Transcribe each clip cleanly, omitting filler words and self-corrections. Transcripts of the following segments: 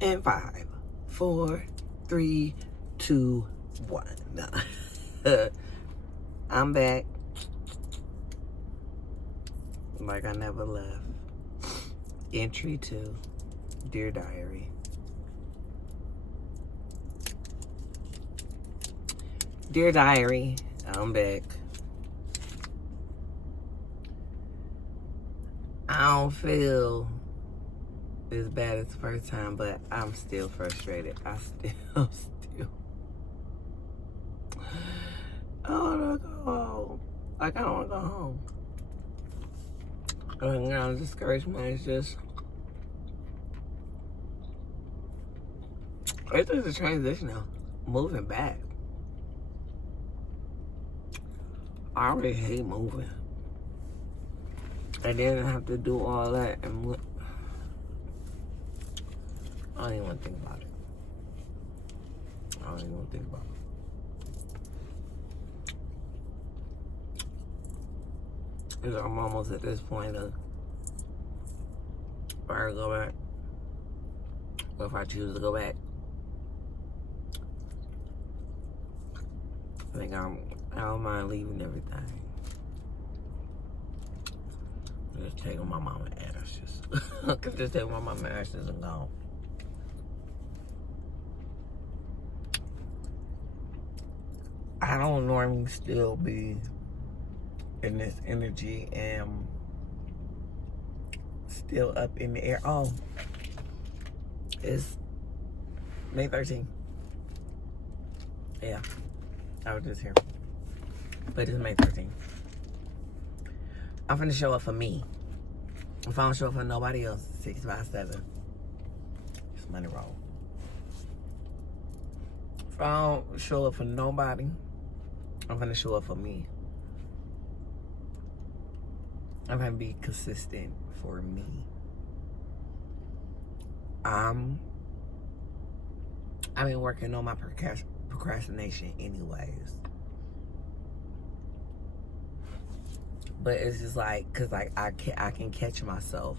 And 5, 4, 3, 2, 1. I'm back. Like I never left. Entry 2. Dear Diary. Dear Diary, I'm back. I don't feel as bad as the first time, but I'm still frustrated. I still. I don't want to go home. Like, I don't want to go home. Going around discouragement is just. It's just a transition of moving back. I already hate moving. And then I have to do all that and I don't even want to think about it. I don't even want to think about it. Because I'm almost at this point of if I go back, or if I choose to go back, I think I don't mind leaving everything. Just taking my mama's ashes. I could just take my mama's ashes and go. I don't normally still be in this energy and still up in the air. Oh, it's May 13th. Yeah, I was just here. But it's May 13th. I'm finna show up for me. If I don't show up for nobody else, 657. It's money roll. If I don't show up for nobody, I'm gonna show up for me. I'm gonna be consistent for me. I've been working on my procrastination anyways. But it's just like, cause like I can catch myself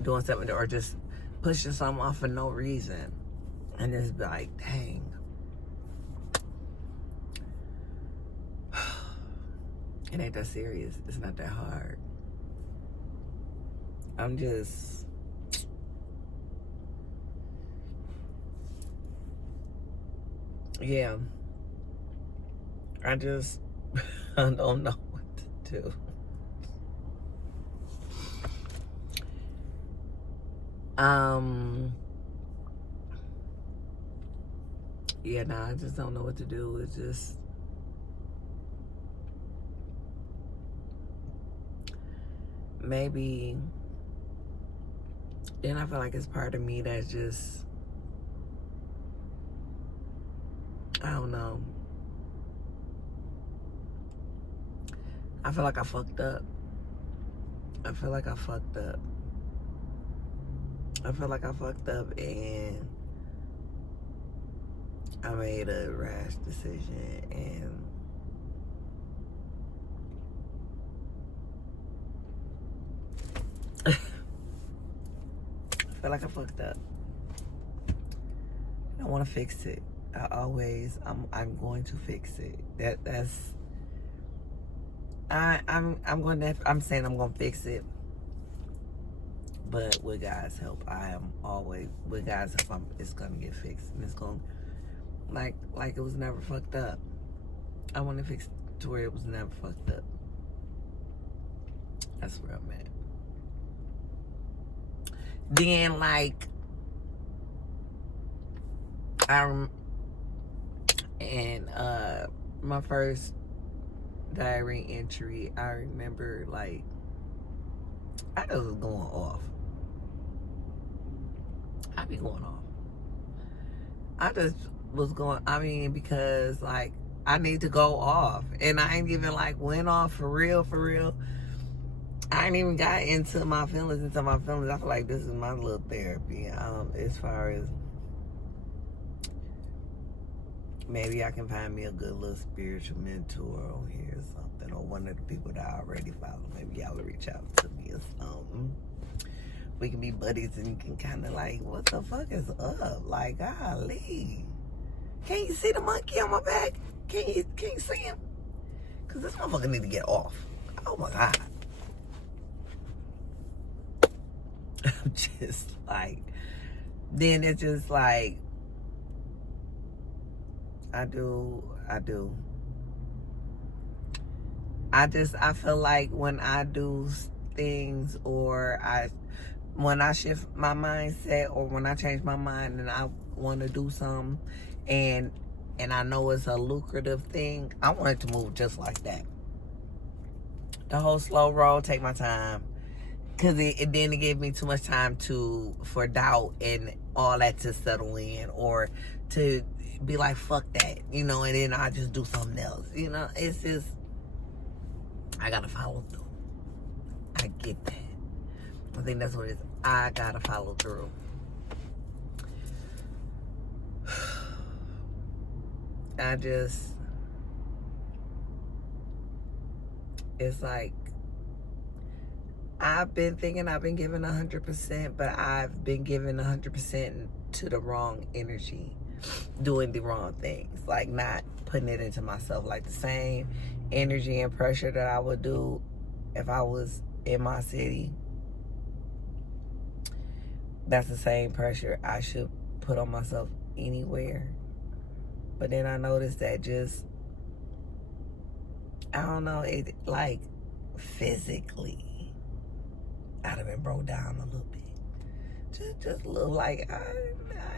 doing something or just pushing something off for no reason. And it's like, dang. It ain't that serious. It's not that hard. I'm just yeah. I just I don't know what to do. Yeah, I just don't know what to do. It's just maybe then I feel like it's part of me that's just I don't know. I feel like I fucked up. I feel like I fucked up. I feel like I fucked up and I made a rash decision and I feel like I fucked up. I want to fix it. I'm going to fix it. I'm saying I'm gonna fix it, but with God's help, I am always with God's help. It's gonna get fixed, and it's gonna like it was never fucked up. I want to fix it to where it was never fucked up. That's where I'm at. Then my first diary entry, I remember I just was going off. I be going off. I just was going, because I need to go off. And I ain't even went off for real. I ain't even got into my feelings. I feel like this is my little therapy. As far as maybe I can find me a good little spiritual mentor on here or something, or one of the people that I already follow. Maybe y'all will reach out to me or something. we can be buddies and you can kind of like, what the fuck is up? Like, golly. Can't you see the monkey on my back? Can't you see him? Because this motherfucker need to get off. Oh my God. I'm just like, then it's just like, I feel like when I do things or when I shift my mindset or when I change my mind and I want to do something and I know it's a lucrative thing, I want it to move just like that. The whole slow roll, take my time. Because it didn't give me too much time for doubt and all that to settle in or to be like, fuck that, and then I just do something else. It's just, I gotta follow through. I get that. I think that's what it is. I gotta follow through. It's like, I've been thinking I've been giving 100%, but I've been giving 100% to the wrong energy, doing the wrong things, like not putting it into myself. Like the same energy and pressure that I would do if I was in my city, that's the same pressure I should put on myself anywhere. But then I noticed that I don't know, it like physically, I'd have been broke down a little bit. Just a little, like, I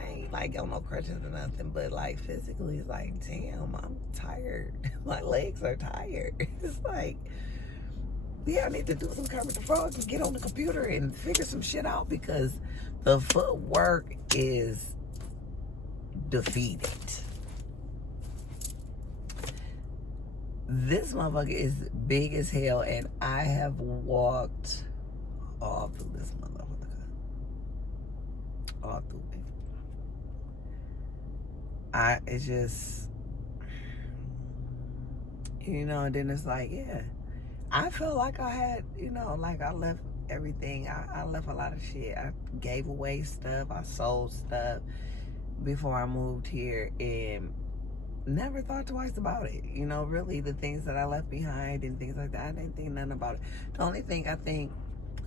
ain't like on no crutches or nothing, but like physically, it's like, damn, I'm tired. My legs are tired. It's like, yeah, I need to do some Kermit the Frog and get on the computer and figure some shit out because the footwork is defeated. This motherfucker is big as hell, and I have walked all through this motherfucker. All through it. It's just, and then it's like, yeah. I felt like I had, like I left everything. I left a lot of shit. I gave away stuff. I sold stuff before I moved here and never thought twice about it. Really the things that I left behind and things like that, I didn't think nothing about it. The only thing I think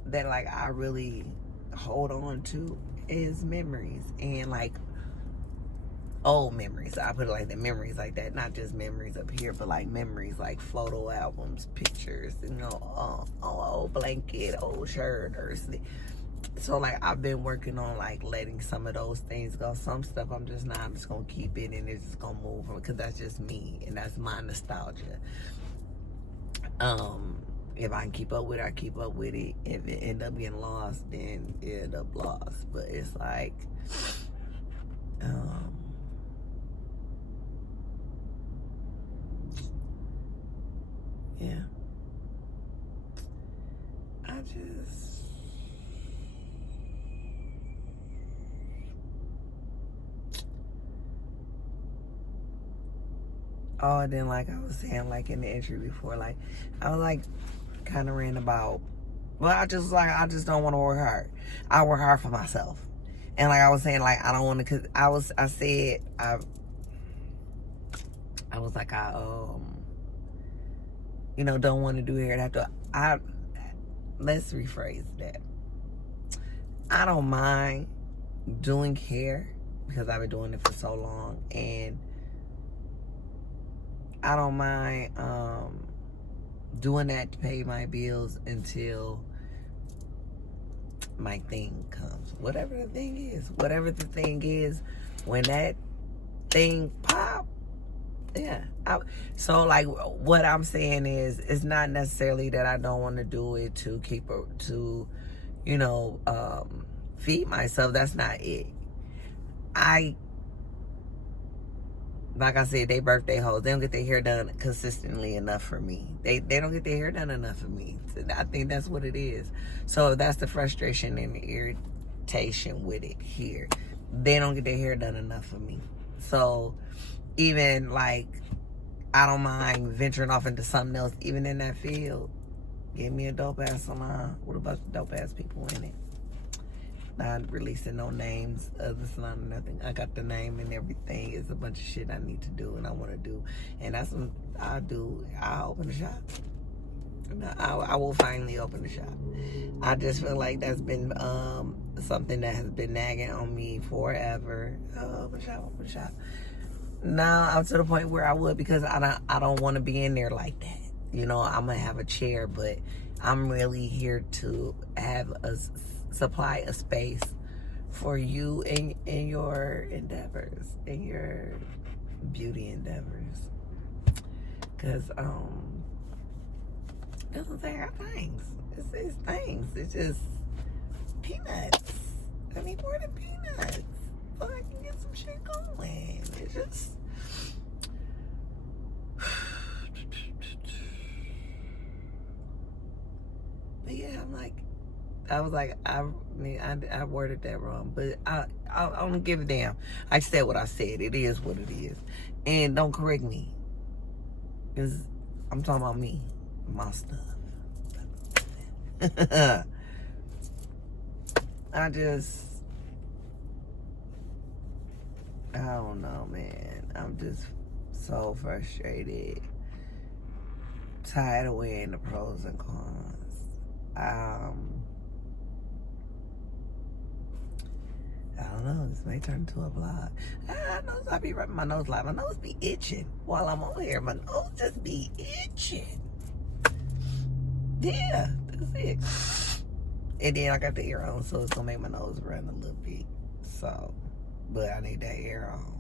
that like I really hold on to is memories and like old memories. I put it like that, memories like that, not just memories up here, but like memories like photo albums, pictures, old blanket, old shirt, or so like I've been working on like letting some of those things go. Some stuff I'm just gonna keep it and it's just gonna move because that's just me and that's my nostalgia. If I can keep up with it, I keep up with it. If it end up getting lost, then it end up lost. But it's like, yeah. And then like I was saying, like in the entry before, like I was like kind of ranting about, well, I just don't want to work hard. I work hard for myself. And like I was saying, like I don't want to, cause I was like, don't want to do hair. Let's rephrase that. I don't mind doing hair because I've been doing it for so long, and I don't mind doing that to pay my bills until my thing comes. Whatever the thing is, when that thing pop, yeah. So like what I'm saying is, it's not necessarily that I don't want to do it to feed myself. That's not it. Like I said, they birthday hoes. They don't get their hair done consistently enough for me. They don't get their hair done enough for me. I think that's what it is. So that's the frustration and the irritation with it here. They don't get their hair done enough for me. So even like, I don't mind venturing off into something else, even in that field. Give me a dope ass salon with a bunch of dope ass people in it. Not releasing no names of the salon or nothing. I got the name and everything. It's a bunch of shit I need to do and I want to do. And that's what I'll do. I'll open the shop. I will finally open the shop. I just feel like that's been something that has been nagging on me forever. Oh, open the shop. Now I'm to the point where I would, because I don't want to be in there like that. You know, I'm gonna have a chair, but I'm really here to have supply a space for you in your endeavors, in your beauty endeavors. Cause doesn't say our things. It's things. It's just peanuts. I need more than peanuts, so I can get some shit going. It's just. But yeah, I worded that wrong, but I don't give a damn. I said what I said. It is what it is, and don't correct me, cause I'm talking about me, my stuff. I don't know, man. I'm just so frustrated, tired of weighing the pros and cons. I don't know. This may turn into a vlog. I be rubbing my nose like my nose be itching while I'm on here. My nose just be itching. Yeah, that's it. And then I got the air on, so it's gonna make my nose run a little bit. So, but I need that air on,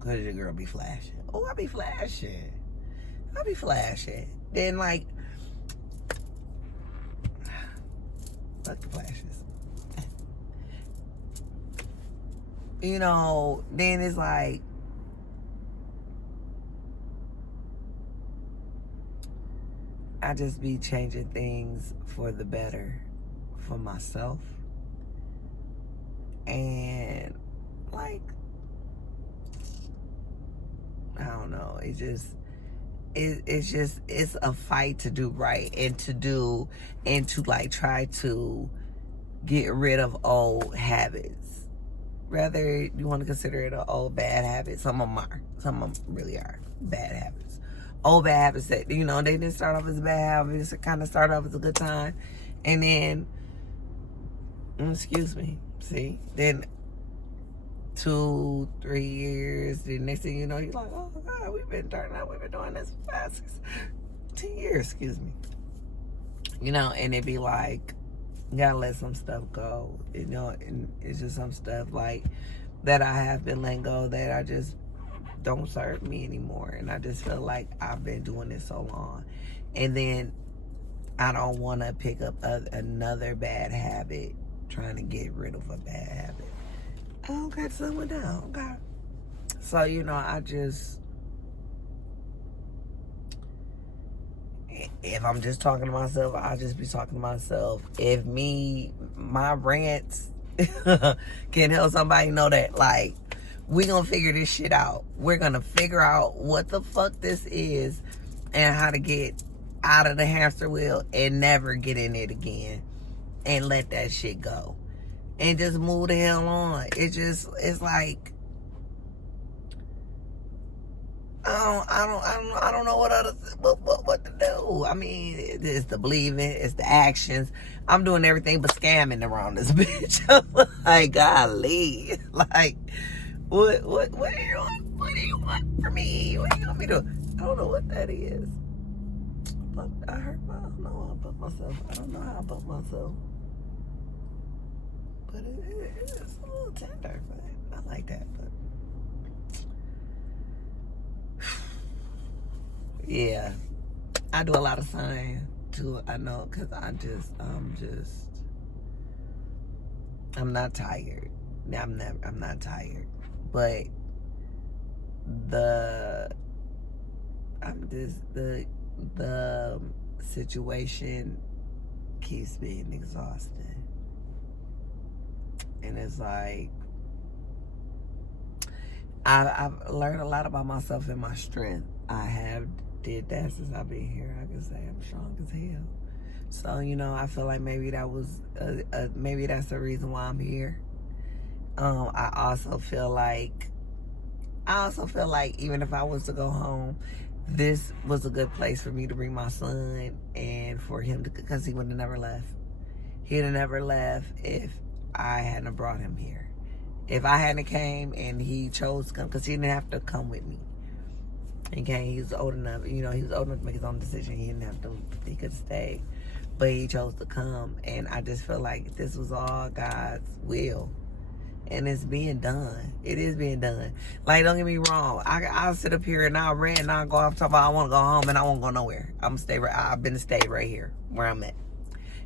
cause your girl be flashing. Oh, I be flashing. Then like, fuck the flashes. You know, then it's like, I just be changing things for the better for myself. And like, I don't know, it's a fight to do right and to like try to get rid of old habits. Whether you want to consider it an old bad habit, some of them really are bad habits. Old bad habits that, you know, they didn't start off as bad habits, it kind of started off as a good time. And then, then 2, 3 years, the next thing you know, you're like, oh God, we've been doing this for 5, 6, 10 years, You know, and it'd be like, you gotta let some stuff go, you know, and it's just some stuff like that I have been letting go that I just don't serve me anymore. And I just feel like I've been doing this so long. And then I don't want to pick up another bad habit, trying to get rid of a bad habit. I don't got someone down, okay? So, you know, if I'm just talking to myself, I'll just be talking to myself. If my rants can help somebody know that, like, we gonna figure this shit out. We're gonna figure out what the fuck this is and how to get out of the hamster wheel and never get in it again and let that shit go and just move the hell on. It's like, I don't know what to do. I mean, it's the believing, it's the actions. I'm doing everything but scamming around this bitch. I'm like, golly, like, what do you want from me? What do you want me to do? I don't know what that is. But I don't know how I bumped myself. I don't know how I bumped myself. But it's a little tender, but I like that. But yeah, I do a lot of signs too. I know, cause I'm not tired. I'm not tired, but the situation keeps being exhausting, and it's like I've learned a lot about myself and my strength. I have did that since I've been here. I can say I'm strong as hell. So, you know, I feel like maybe that was, maybe that's the reason why I'm here. I also feel like even if I was to go home, this was a good place for me to bring my son and for him to, because he would have never left. He'd have never left if I hadn't brought him here. If I hadn't came and he chose to come, because he didn't have to come with me. He came, he was old enough, you know, he was old enough to make his own decision. He didn't have to, he could stay. But he chose to come. And I just feel like this was all God's will. And it's being done. It is being done. Like, don't get me wrong. I'll sit up here and I'll rant and I'll go off talking about I want to go home and I won't go nowhere. I've been to stay right here where I'm at.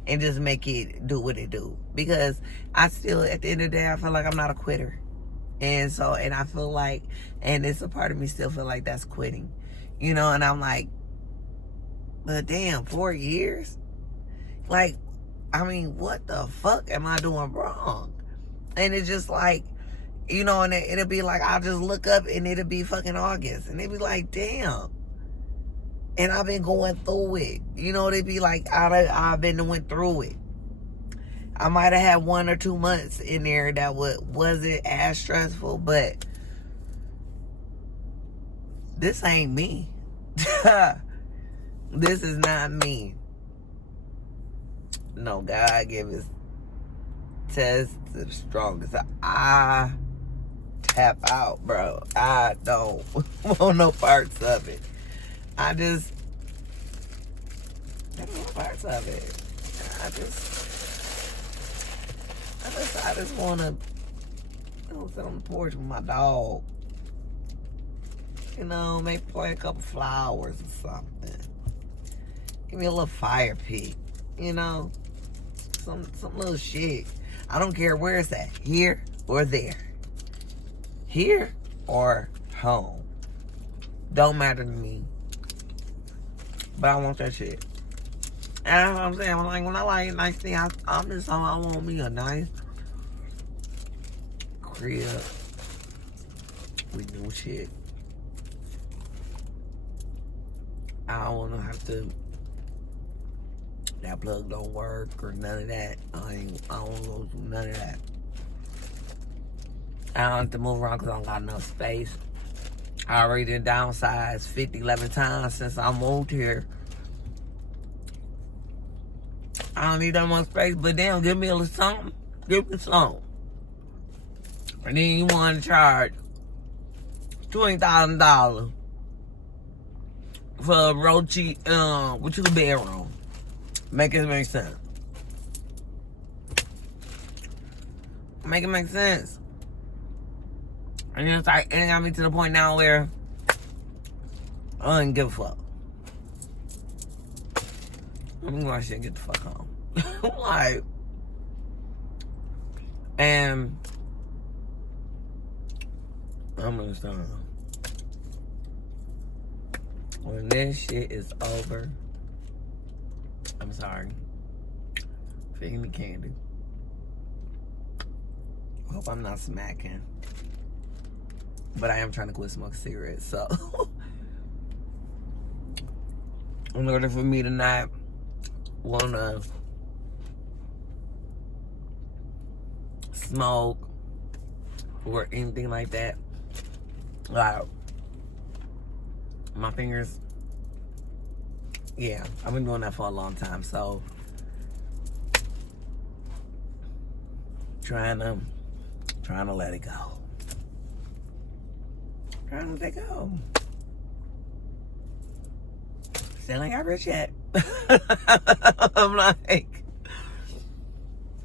And just make it do what it do. Because I still, at the end of the day, I feel like I'm not a quitter. And so, and I feel like, and it's a part of me still feel like that's quitting. You know, and I'm like, but damn, 4 years? Like, I mean, what the fuck am I doing wrong? And it's just like, you know, and it'll be like, I'll just look up and it'll be fucking August. And it'll be like, damn. And I've been going through it. You know, they'd be like, I've been went through it. I might have had 1 or 2 months in there that wasn't as stressful, but this ain't me. This is not me. No, God give his test to the strongest. I tap out, bro. I don't want no parts of it. I don't want parts of it. I just want to, sit on the porch with my dog. You know, maybe plant a couple flowers or something. Give me a little fire pit. You know, some little shit. I don't care where it's at, here or there. Here or home. Don't matter to me. But I want that shit. And that's what I'm saying. When I like a nice thing, I want me a nice crib with new shit. I don't want to have to, that plug don't work or none of that. I don't want to go through none of that. I don't have to move around because I don't got enough space. I already done downsized 11 times since I moved here. I don't need that much space, but damn, give me a little something. Give me something. And then you want to charge $20,000 for a roachy, with 2 bedroom. Make it make sense. Make it make sense. And it's like, it got me to the point now where I don't give a fuck. I'm gonna shit get the fuck home. Like, and I'm gonna start. When this shit is over, I'm sorry. Feeding me candy. Hope I'm not smacking. But I am trying to quit smoking cigarettes, so. In order for me to not wanna smoke or anything like that, like, my fingers, yeah, I've been doing that for a long time, so trying to let it go. Trying to let it go. Still ain't got rich yet. I'm like,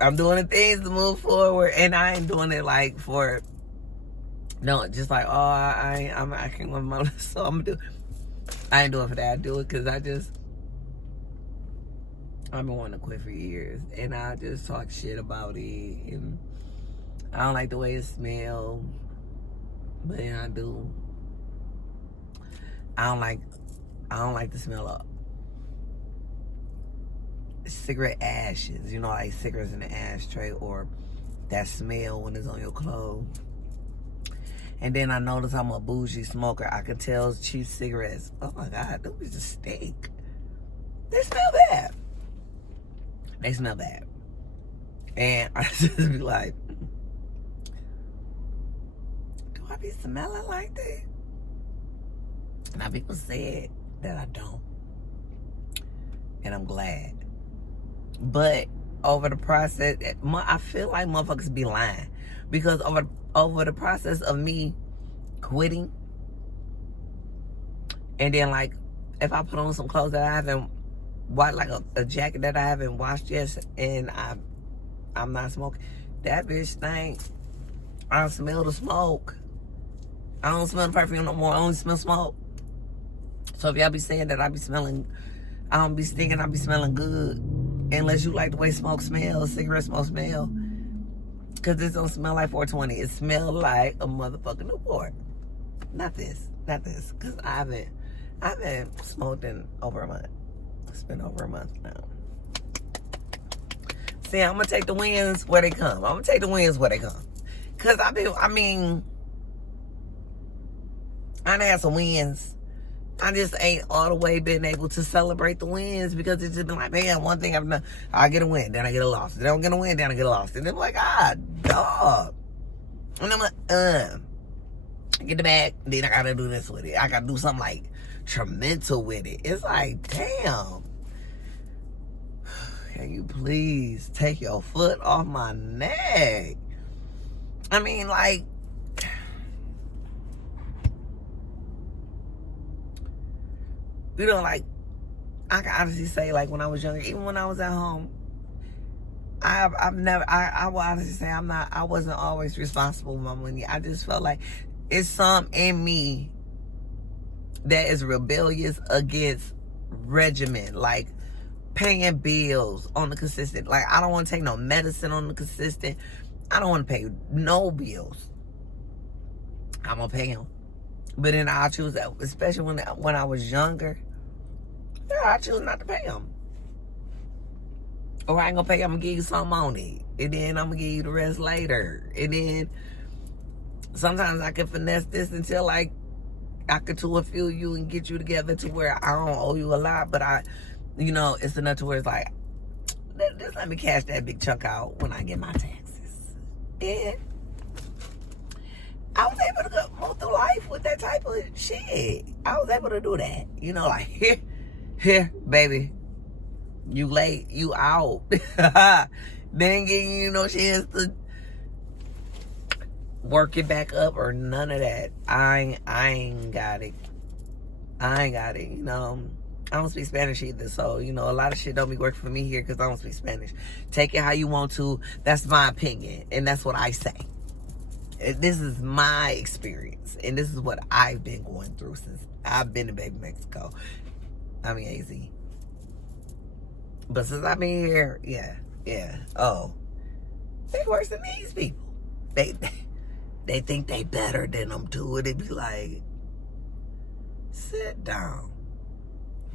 I'm doing the things to move forward, and I ain't doing it like for, no, just like, oh, I can't go my list, so I'm gonna do. I ain't doing it for that. I do it because I've been wanting to quit for years, and I just talk shit about it, and I don't like the way it smells, but yeah, I do. I don't like the smell of cigarette ashes, you know, like cigarettes in the ashtray, or that smell when it's on your clothes. And then I notice I'm a bougie smoker. I can tell cheap cigarettes. Oh my God, those just stink. They smell bad. They smell bad. And I just be like, do I be smelling like that? Now, people said that I don't. And I'm glad. But over the process, I feel like motherfuckers be lying. Because over the process of me quitting, and then, like, if I put on some clothes that I haven't washed, like a jacket that I haven't washed yet, and I'm not smoking, that bitch stinks. I don't smell the smoke. I don't smell the perfume no more. I only smell smoke. So if y'all be saying that I be smelling, I don't be stinking, I be smelling good. Unless you like the way smoke smells, cigarette smoke smell. Because this don't smell like 420. It smells like a motherfucking Newport. Not this. Because I haven't smoked in over a month. It's been over a month now. See, I'm going to take the wins where they come. Because I done had some wins. I just ain't all the way been able to celebrate the wins because it's just been like, man, one thing I've done, I get a win, then I get a loss. Then I get a win, then I get a loss. And then I'm like, dog. And I'm like, get the bag, then I gotta do this with it. I gotta do something like tremendous with it. It's like, damn. Can you please take your foot off my neck? I mean, like, you know, like, I can honestly say, like, when I was younger, even when I was at home, I will honestly say I wasn't always responsible with my money. I just felt like it's some in me that is rebellious against regimen, like paying bills on the consistent. Like, I don't want to take no medicine on the consistent. I don't want to pay no bills. I'm going to pay them. But then I'll choose that, especially when I was younger. Yeah, I choose not to pay them. Or I ain't gonna pay you, I'm gonna give you something on it. And then I'm gonna give you the rest later. And then sometimes I can finesse this until like I could tool fuel you and get you together to where I don't owe you a lot, but it's enough to where it's like, just let me cash that big chunk out when I get my taxes. And I was able to move through life with that type of shit. I was able to do that. Like, here, baby. You late, you out. Then getting you no chance to work it back up or none of that. I ain't got it. I don't speak Spanish either, so a lot of shit don't be working for me here because I don't speak Spanish. Take it how you want to. That's my opinion, and that's what I say. This is my experience, and this is what I've been going through since I've been to Baby Mexico. AZ. But since I've been here, yeah. Oh, they worse than these people. They think they better than them too. And they be like, sit down.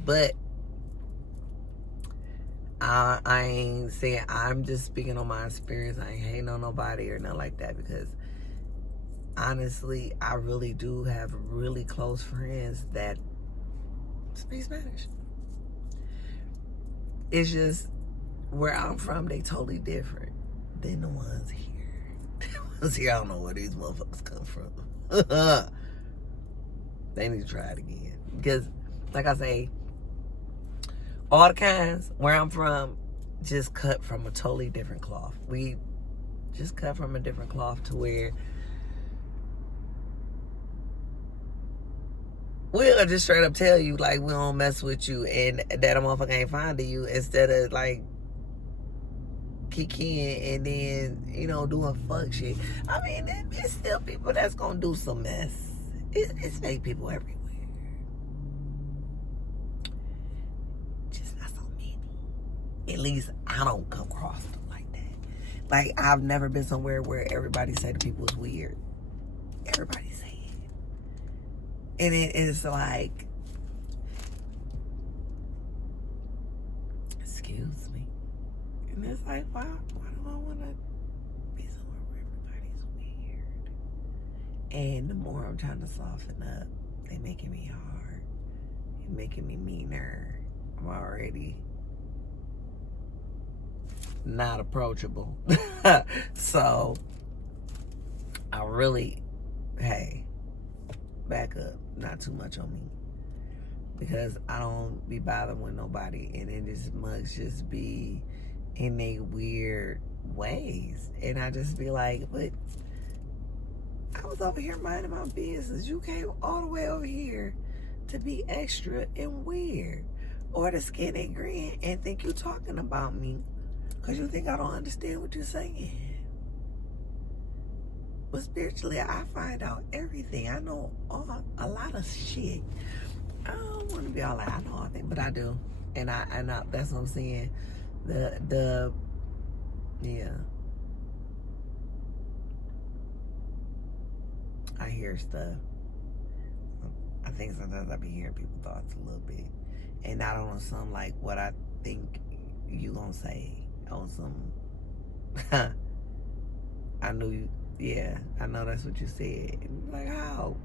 But I ain't saying, I'm just speaking on my experience. I ain't hating on nobody or nothing like that because honestly, I really do have really close friends that speak Spanish. It's just where I'm from, they totally different than the ones here. The ones here, I don't know where these motherfuckers come from. They need to try it again. Because, like I say, all the kinds where I'm from just cut from a totally different cloth. We just cut from a different cloth to where we'll just straight up tell you, like, we don't mess with you and that a motherfucker ain't fond of you instead of, like, kicking and then, doing fuck shit. It's still people that's gonna do some mess. It's fake people everywhere. Just not so many. At least I don't come across them like that. Like, I've never been somewhere where everybody say the people is weird. Everybody say it. And it is like, excuse me. And it's like, why do I want to be somewhere where everybody's weird? And the more I'm trying to soften up, they making me hard. They're making me meaner. I'm already not approachable. So I really, hey, back up, not too much on me, because I don't be bothered with nobody, and it just must just be in they weird ways, and I just be like, but I was over here minding my business. You came all the way over here to be extra and weird, or to skin and grin and think you talking about me because you think I don't understand what you're saying. But spiritually, I find out everything. I know a lot of shit. I don't want to be all like, I know all things, but I do. And I that's what I'm saying. Yeah. I hear stuff. I think sometimes I be hearing people's thoughts a little bit. And not on some like what I think you gonna say. On some, I knew you, yeah, I know that's what you said. And like, how?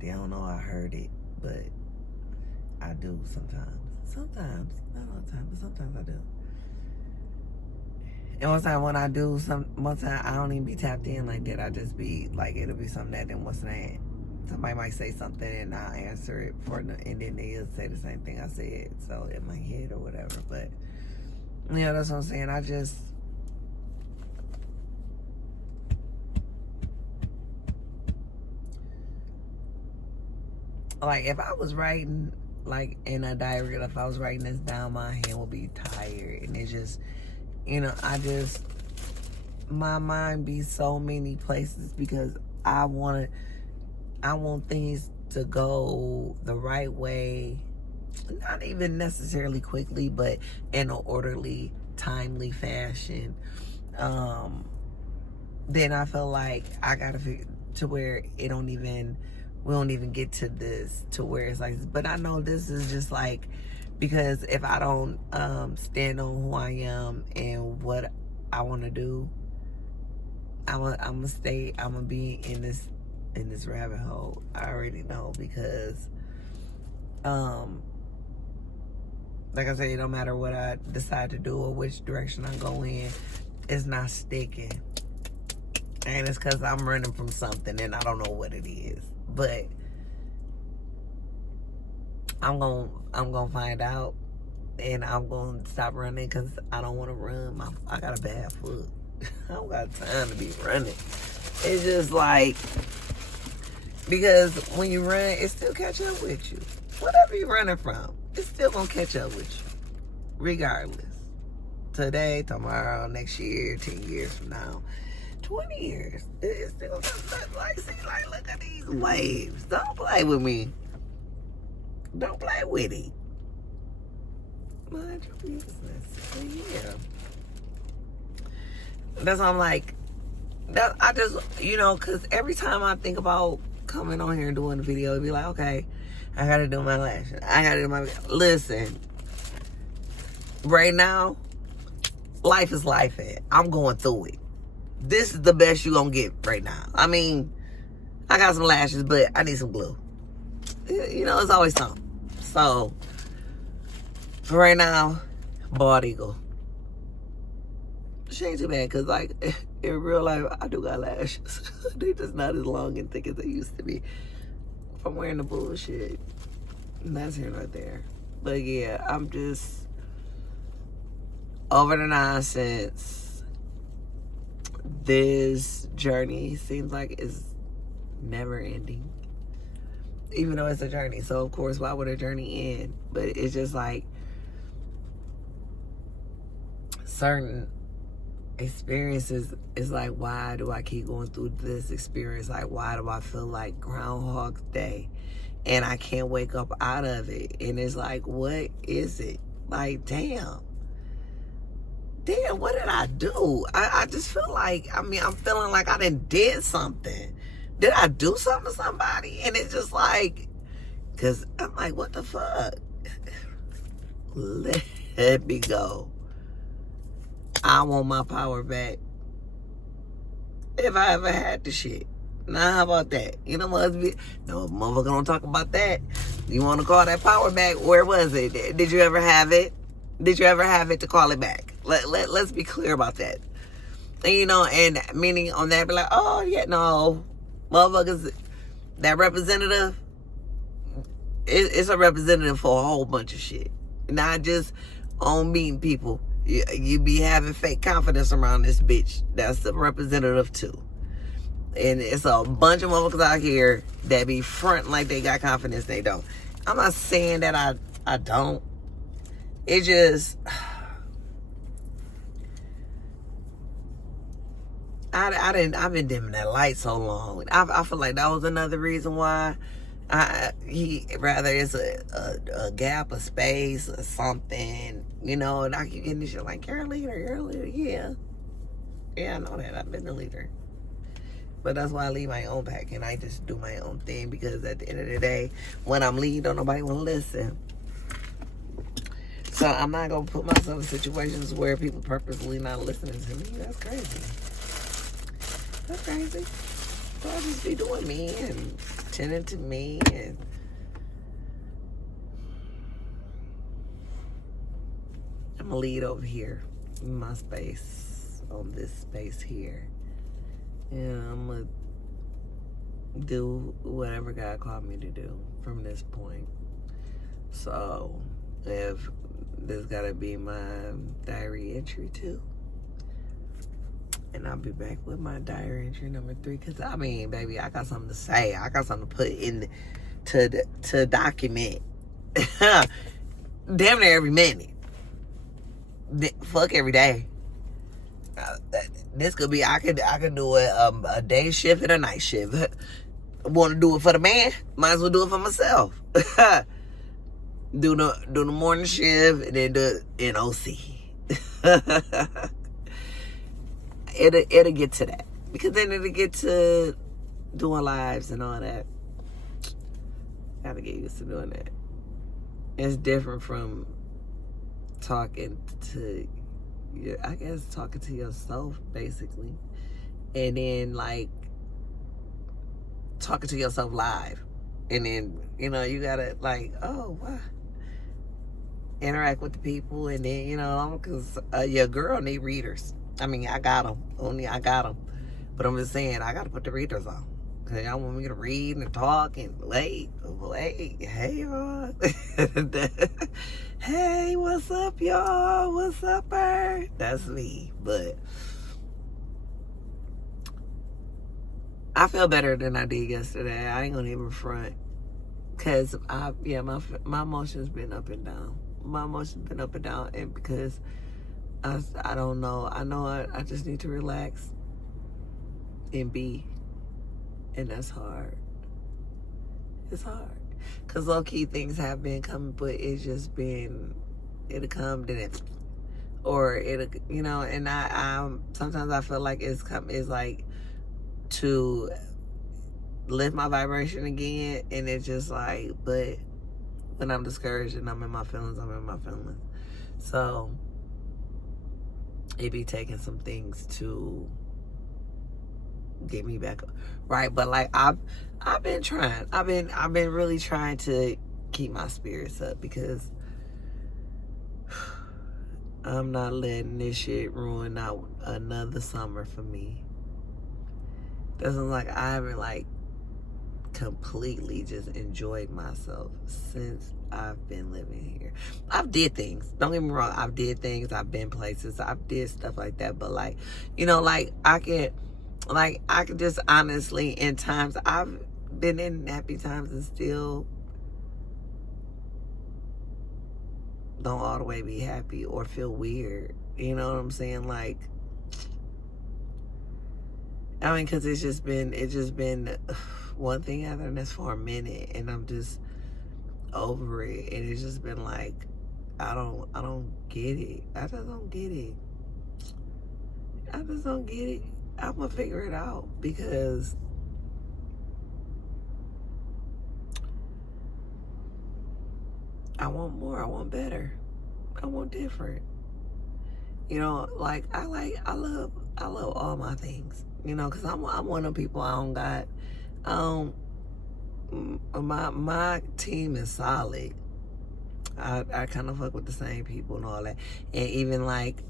They don't know I heard it, but I do sometimes. Sometimes, not all the time, but sometimes I do. And one time when I do, one time I don't even be tapped in like that. I just be like, it'll be something that then what's that? Somebody might say something and I'll answer it and then they'll say the same thing I said. So in my head or whatever. But yeah, that's what I'm saying. I just, like, if I was writing like in a diary, if I was writing this down, my hand would be tired. And it's just, you know, my mind be so many places because I want things to go the right way, not even necessarily quickly, but in an orderly, timely fashion. Then I feel like I gotta figure to where we don't even get to this, to where it's like, but I know this is just like, because if I don't stand on who I am and what I want to do, I'm gonna be in this rabbit hole. I already know, because like I said, no matter what I decide to do or which direction I go in, it's not sticking. And it's because I'm running from something and I don't know what it is. But I'm gonna find out, and I'm gonna stop running because I don't want to run. I got a bad foot. I don't got time to be running. It's just like, because when you run, it still catch up with you. Whatever you're running from, it's still gonna catch up with you, regardless. Today, tomorrow, next year, 10 years from now, 20 years, it's still gonna come. Like, see, like, look at these waves. Don't play with me. Don't play with it. Mind your business. But yeah. That's why I'm like, I just, because every time I think about coming on here and doing a video, it'd be like, okay, I gotta do my lashes. I gotta do my, listen, right now, life is life. I'm going through it. This is the best you gonna get right now. I mean, I got some lashes, but I need some glue. It's always something. So, for right now, bald eagle. She ain't too bad, because, like, in real life, I do got lashes. They just not as long and thick as they used to be from wearing the bullshit. And that's here right there. But, yeah, I'm just over the nonsense. This journey seems like it's never ending. Even though it's a journey. So, of course, why would a journey end? But it's just like certain experiences is like, why do I keep going through this experience? Like, why do I feel like Groundhog Day and I can't wake up out of it? And it's like, what is it? Like, damn, what did I do? I just feel like, I'm feeling like I did something. Did I do something to somebody? And it's just like, because I'm like, what the fuck? Let me go. I want my power back. If I ever had the shit. Now, how about that? No, motherfucker don't talk about that. You want to call that power back? Where was it? Did you ever have it? Did you ever have it to call it back? Let's be clear about that. And, you know, and meaning on that, be like, oh, yeah, no. Motherfuckers, that representative, it's a representative for a whole bunch of shit. Not just on meeting people. You be having fake confidence around this bitch. That's the representative too. And it's a bunch of motherfuckers out here that be fronting like they got confidence. They don't. I'm not saying that I don't. It just... I've been dimming that light so long. I feel like that was another reason why rather it's a gap, a space, or something, you know, and I keep getting this shit like, you're a leader, yeah. Yeah, I know that. I've been a leader. But that's why I lead my own pack and I just do my own thing, because at the end of the day, when I'm leading, don't nobody want to listen. So I'm not going to put myself in situations where people purposely not listening to me. That's crazy. That's crazy. So I'll just be doing me and tending to me, and I'm gonna lead over here in my space, on this space here. And I'm gonna do whatever God called me to do from this point. So if this gotta be my diary entry too. And I'll be back with my diary entry number 3. Because, I mean, baby, I got something to say. I got something to put in to document. Damn near every minute. Fuck every day. This could be, I could do a day shift and a night shift. Want to do it for the man? Might as well do it for myself. do the morning shift and then do NOC. It'll get to that, because then it'll get to doing lives and all that. Gotta get used to doing that. It's different from talking to yourself, basically, and then like talking to yourself live, and then, you know, you gotta like, oh wow, interact with the people, and then, you know, because your girl need readers. I mean, I got them. I got them. But I'm just saying, I got to put the readers on. Because y'all want me to read and talk and wait. Hey, y'all. Hey, what's up, y'all? What's up, bird? That's me. But I feel better than I did yesterday. I ain't going to even front. Because, my emotions been up and down. And because... I don't know. I know I just need to relax and be. And that's hard. It's hard. Because low-key things have been coming, but it's just been, it'll come, then it, or it'll, you know, and I sometimes I feel like it's like to lift my vibration again, and it's just like, but when I'm discouraged and I'm in my feelings, I'm in my feelings. So it be taking some things to get me back right. But like I've been trying. I've been really trying to keep my spirits up, because I'm not letting this shit ruin out another summer for me. Doesn't like I haven't like completely just enjoyed myself since I've been living here. I've did things. Don't get me wrong. I've did things. I've been places. I've did stuff like that. But like, you know, like I could just honestly, in times I've been in happy times and still don't all the way be happy or feel weird. You know what I'm saying? Like, I mean, because it's just been one thing after another for a minute, and I'm just over it, and it's just been like, I don't get it. I just don't get it. I'm gonna figure it out, because I want more. I want better. I want different. You know, like I love all my things. You know, because I'm one of the people my team is solid. I kind of fuck with the same people and all that. And even like,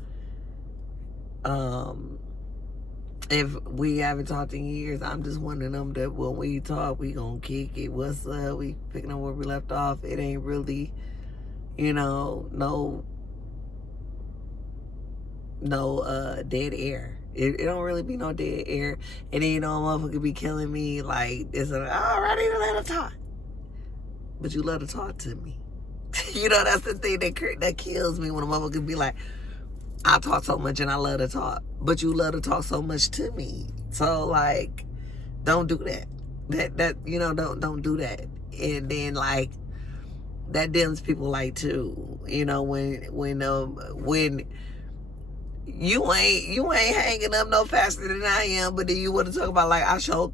if we haven't talked in years, I'm just one of them that when we talk, we gonna kick it. What's up? We picking up where we left off. It ain't really, no dead air. It don't really be no dead air. And then, a motherfucker be killing me like, it's like, oh, I need to let her talk. But you let her talk to me. That's the thing that kills me when a motherfucker be like, I talk so much and I love to talk. But you love to talk so much to me. So, like, don't do that. Don't do that. And then, like, that dims people like too. When you ain't hanging up no faster than I am, but then you want to talk about like I sure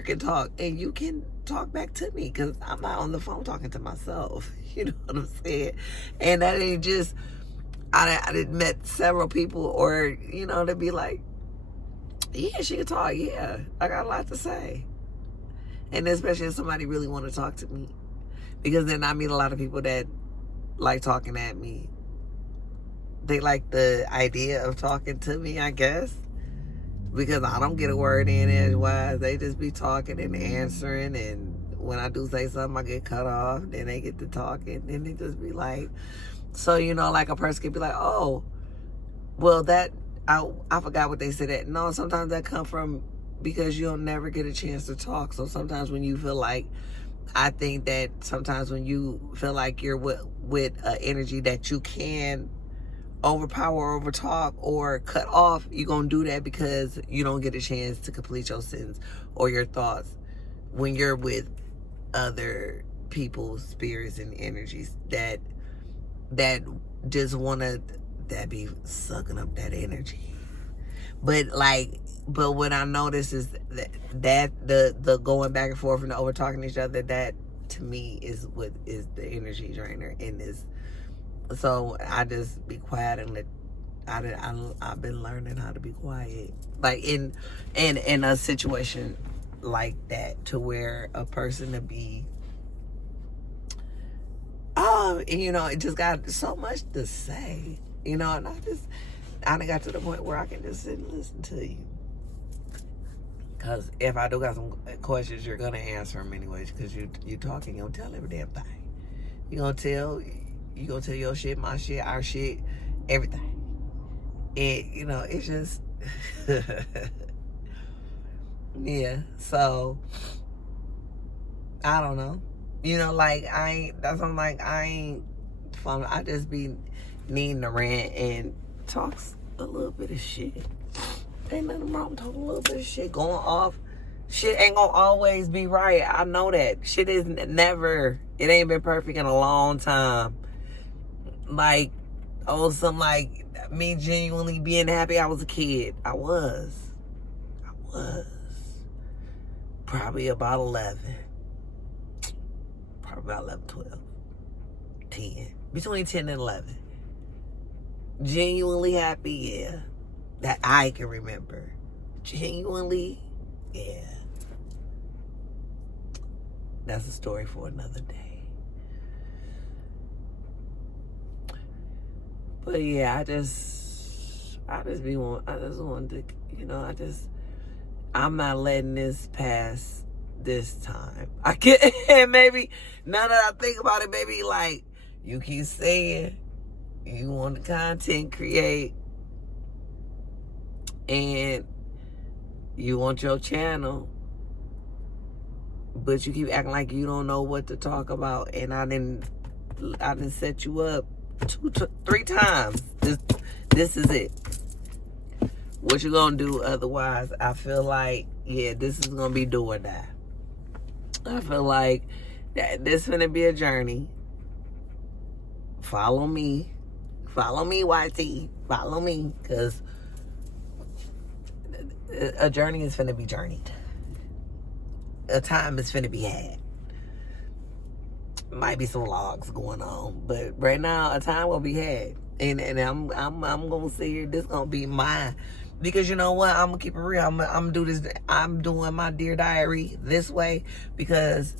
can talk, and you can talk back to me because I'm not on the phone talking to myself. You know what I'm saying? And that ain't just. I did met several people, or they'd be like, yeah, she can talk. Yeah, I got a lot to say. And especially if somebody really want to talk to me, because then I meet a lot of people that like talking at me. They like the idea of talking to me, I guess, because I don't get a word in edgewise. They just be talking and answering, and when I do say something, I get cut off. Then they get to talking, and they just be like, so like a person could be like, oh, well I forgot what they said. That no, sometimes that come from because you'll never get a chance to talk. So sometimes when you feel like, I think that sometimes when you feel like you're with energy that you can overpower, or overtalk, or cut off, you're going to do that because you don't get a chance to complete your sentence or your thoughts when you're with other people's spirits and energies that just want to, that be sucking up that energy. But what I notice is that the going back and forth and the over talking to each other, that to me is what is the energy drainer in this. So I just be quiet and I've been learning how to be quiet, like in a situation like that, to where a person to be, it just got so much to say, and I done got to the point where I can just sit and listen to you. Because if I do got some questions, you're going to answer them anyways, because you talking, you're going to tell every damn thing. You're going to tell your shit, my shit, our shit, everything. And, it's just, yeah, so, I don't know. I ain't fun. I just be needing to rant and talk a little bit of shit. Ain't nothing wrong with talking a little bit of shit. Going off. Shit ain't gonna always be right. I know that. Shit is never. It ain't been perfect in a long time. Like, some like me genuinely being happy I was a kid. I was. Probably about 11. Probably about 11, 12. 10. Between 10 and 11. Genuinely happy, yeah. That I can remember. Genuinely, yeah. That's a story for another day. But yeah, I just wanted to, I'm not letting this pass this time. I can't, and maybe, now that I think about it, maybe like, you keep saying you want the content create, and you want your channel, but you keep acting like you don't know what to talk about, and I didn't set you up 3 times. This is it. What you gonna do otherwise? I feel like, yeah, this is gonna be do or die. I feel like this is gonna be a journey. Follow me, YT. Follow me, because a journey is finna be journeyed. A time is finna be had. Might be some logs going on, but right now a time will be had, and I'm gonna sit here. This gonna be mine, because you know what? I'm gonna keep it real. I'm do this. I'm doing my Dear Diary this way because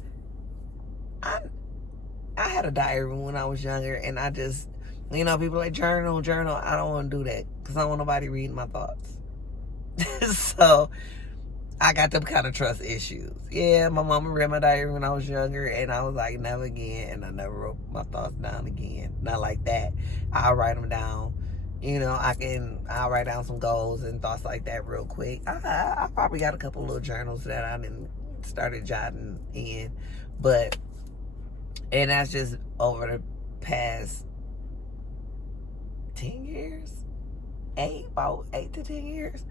I had a diary when I was younger, and I just, people like journal. I don't want to do that because I don't want nobody reading my thoughts. So I got them kind of trust issues. Yeah, my mama read my diary when I was younger, and I was like, never again. And I never wrote my thoughts down again. Not like that. I'll write them down. I'll write down some goals and thoughts like that real quick. I probably got a couple little journals that I didn't started jotting in. And that's just over the past 10 years? About 8 to 10 years.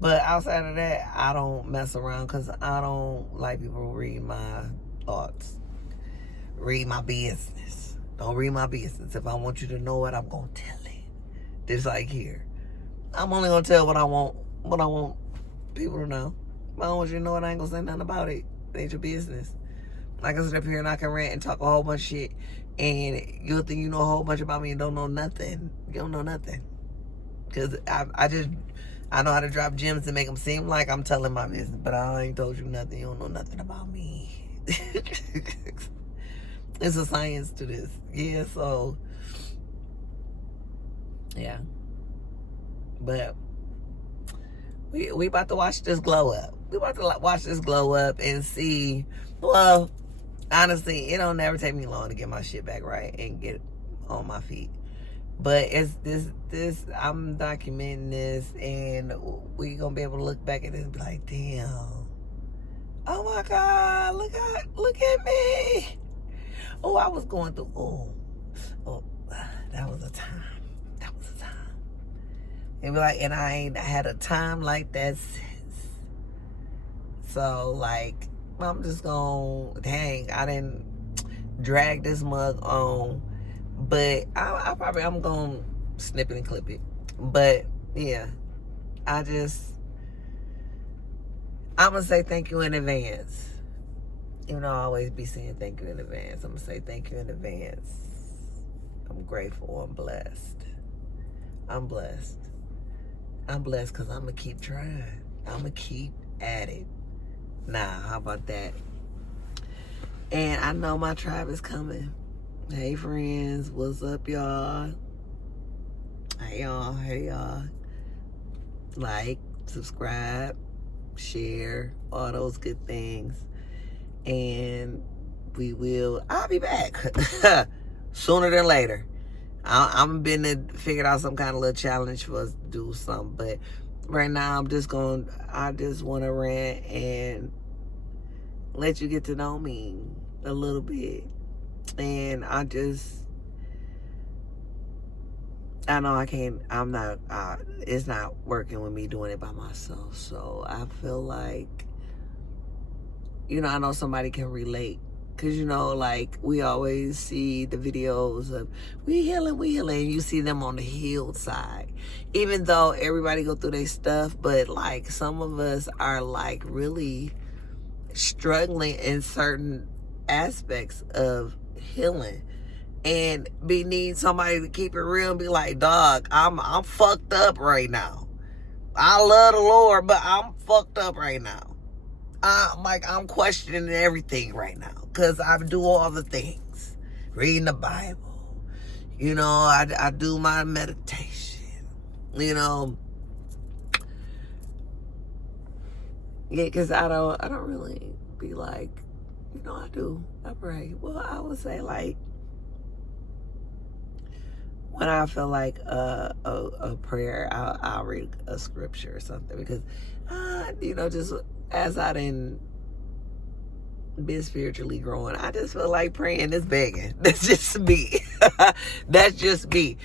But outside of that, I don't mess around because I don't like people read my thoughts. Read my business. Don't read my business. If I want you to know it, I'm going to tell it. Just like here. I'm only going to tell what I want people to know. If I don't want you to know it, I ain't going to say nothing about it. It ain't your business. I can sit up here and I can rant and talk a whole bunch of shit, and you'll think you know a whole bunch about me and don't know nothing. You don't know nothing. Because I know how to drop gems and make them seem like I'm telling my business, but I ain't told you nothing. You don't know nothing about me. It's a science to this. Yeah, so, yeah. But we about to watch this glow up. We about to watch this glow up and see, well, honestly, it don't never take me long to get my shit back right and get on my feet. But it's this I'm documenting this, and we gonna be able to look back at it and be like, damn, oh my God, look at me. Oh, I was going through, oh, that was a time. And be like, and I ain't had a time like that since. So like, I'm just gonna, dang, I didn't drag this mug on, but I'm gonna snip it and clip it. But yeah, I'm gonna say thank you in advance. Even though I always be saying thank you in advance, I'm gonna say thank you in advance. I'm grateful. I'm blessed. I'm blessed because I'm gonna keep trying. I'm gonna keep at it. Nah, how about that? And I know my tribe is coming. Hey friends, what's up y'all? Hey y'all. Like, subscribe, share, all those good things. And I'll be back sooner than later. I'm been to figure out some kind of little challenge for us to do something. But right now, I just want to rant and let you get to know me a little bit. And it's not working with me doing it by myself. So I feel like, I know somebody can relate. Because, like, we always see the videos of, we healing. You see them on the healed side. Even though everybody go through their stuff, but, like, some of us are, like, really struggling in certain aspects of healing. And we need somebody to keep it real and be like, dog, I'm fucked up right now. I love the Lord, but I'm fucked up right now. I'm questioning everything right now because I do all the things, reading the Bible, I do my meditation, yeah, because I don't really be like, I pray. Well, I would say like when I feel like a prayer, I'll read a scripture or something because, just as I didn't been spiritually growing, I just feel like praying is begging. That's just me. That's just me.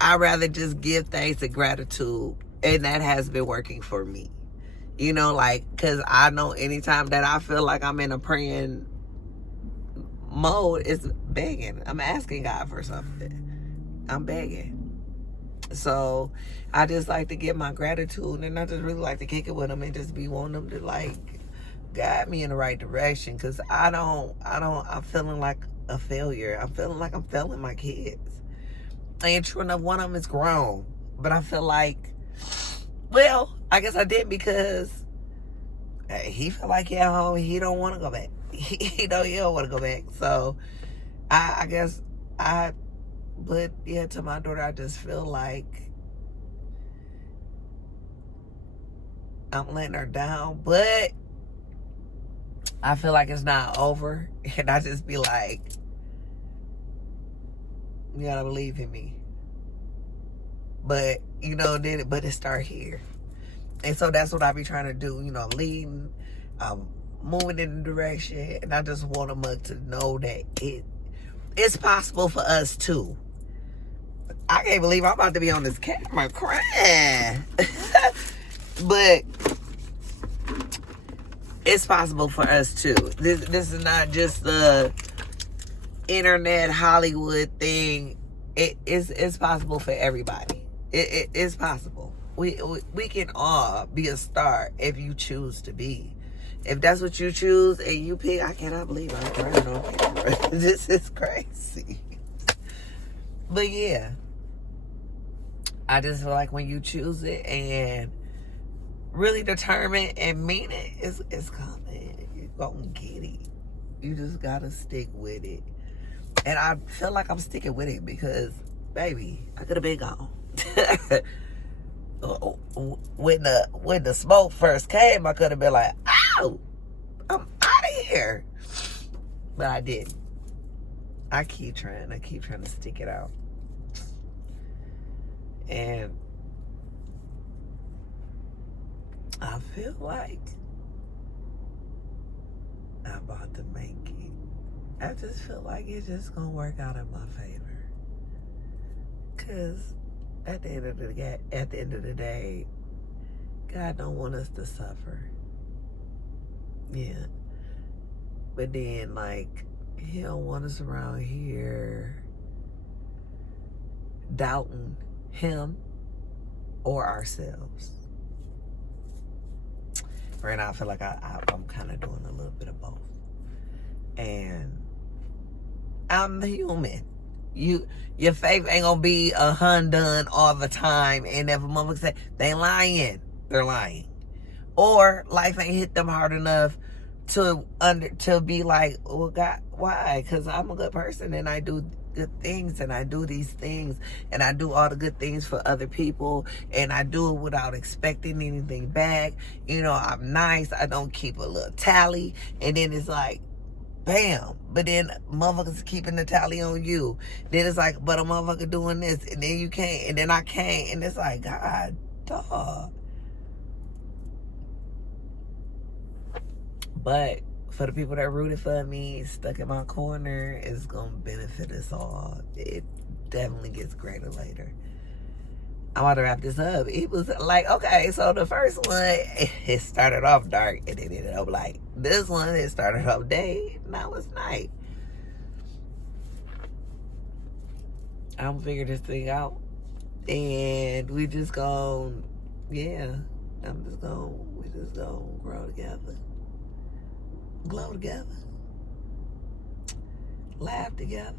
I'd rather just give thanks and gratitude, and that has been working for me. Because I know anytime that I feel like I'm in a praying mode, it's begging. I'm asking God for something. I'm begging. So I just like to give my gratitude, and I just really like to kick it with them and just be wanting them to like guide me in the right direction. Cause I'm feeling like a failure. I'm feeling like I'm failing my kids. And true enough, one of them is grown, but I feel like, well, I guess I did because he felt like he don't want to go back. He don't want to go back. So I guess but yeah, to my daughter, I just feel like I'm letting her down, but I feel like it's not over. And I just be like, you gotta believe in me. But, but it start here. And so that's what I be trying to do, leading, moving in the direction. And I just want them to know that it's possible for us too. I can't believe I'm about to be on this camera crying. But it's possible for us too. This is not just the internet Hollywood thing. It's possible for everybody. It's possible. We can all be a star if you choose to be. If that's what you choose and you pick, I cannot believe I'm crying on camera. This is crazy. But yeah, I just feel like when you choose it and really determined and mean it, it's coming. You're gonna get it. You just gotta stick with it. And I feel like I'm sticking with it because, baby, I could have been gone. When the smoke first came, I could have been like, "Ow, I'm out of here." But I didn't. I keep trying to stick it out. And I feel like I'm about to make it. I just feel like it's just gonna work out in my favor. Cause at the end of the day, God don't want us to suffer. Yeah. But then, like, He don't want us around here doubting Him or ourselves. Right now, I feel like I'm kind of doing a little bit of both. And I'm human. Your faith ain't gonna be undone all the time. And if a motherfucker say they lying, they're lying. Or life ain't hit them hard enough to be like, well, God, why? Because I'm a good person and I do good things and I do these things and I do all the good things for other people and I do it without expecting anything back. I'm nice. I don't keep a little tally. And then it's like, bam. But then motherfuckers keeping the tally on you. Then it's like, but a motherfucker doing this and then you can't and then I can't. And it's like, God, dog. But for the people that rooted for me, stuck in my corner, it's going to benefit us all. It definitely gets greater later. I'm about to wrap this up. It was like, okay, so the first one, it started off dark and it ended up light. This one, it started off day, now it's night. I'm gonna figure this thing out. And we just gonna, yeah, we just gonna grow together. Glow together, laugh together,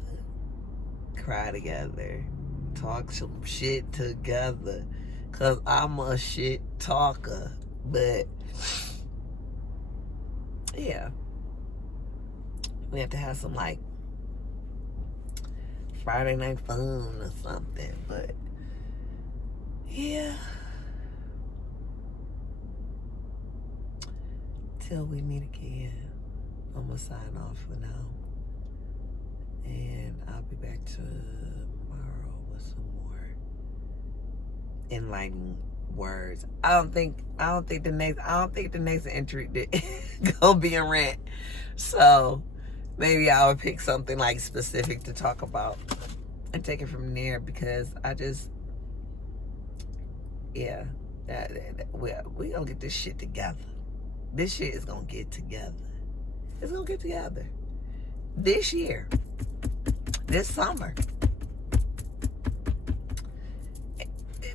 cry together, talk some shit together, cause I'm a shit talker. But yeah, we have to have some like Friday night fun or something. But yeah, till we meet again. I'm gonna sign off for now. And I'll be back tomorrow with some more enlightening words. I don't think the next entry gonna be a rant. So maybe I'll pick something like specific to talk about and take it from there because we gonna get this shit together. This shit is gonna get together. It's gonna get together. This year. This summer.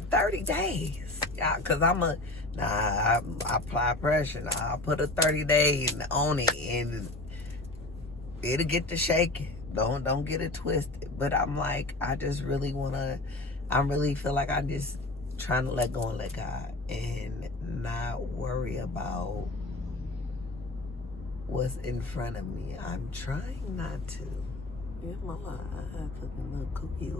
30 days. Yeah, cause I apply pressure. I'll put a 30-day on it and it'll get to shaking. Don't get it twisted. But I'm like, I really feel like I'm just trying to let go and let God and not worry about what's in front of me. I'm trying not to. Yeah, my line. I took a little cookie.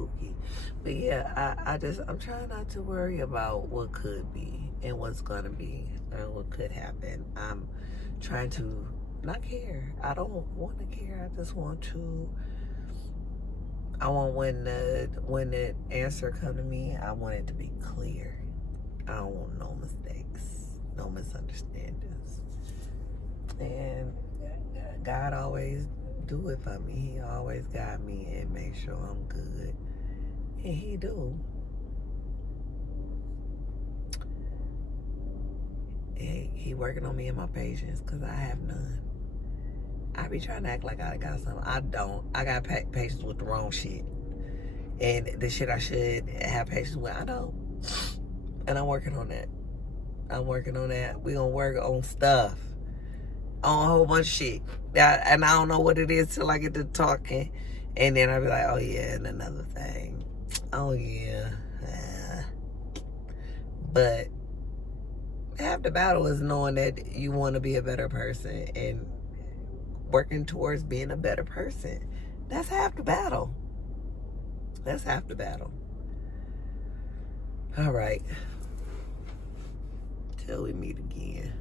But yeah, I'm trying not to worry about what could be and what's gonna be and what could happen. I'm trying to not care. I don't want to care. I just want to. I want when the answer come to me, I want it to be clear. I don't want no mistakes, no misunderstandings. And God always do it for me. He always guide me and make sure I'm good. And he do. He working on me and my patience because I have none. I be trying to act like I got something. I don't. I got patience with the wrong shit. And the shit I should have patience with, I don't. And I'm working on that. We gonna work on stuff. On a whole bunch of shit. And I don't know what it is till I get to talking. And then I'll be like, oh yeah, and another thing. Oh yeah. But half the battle is knowing that you want to be a better person and working towards being a better person. That's half the battle. That's half the battle. All right. Till we meet again.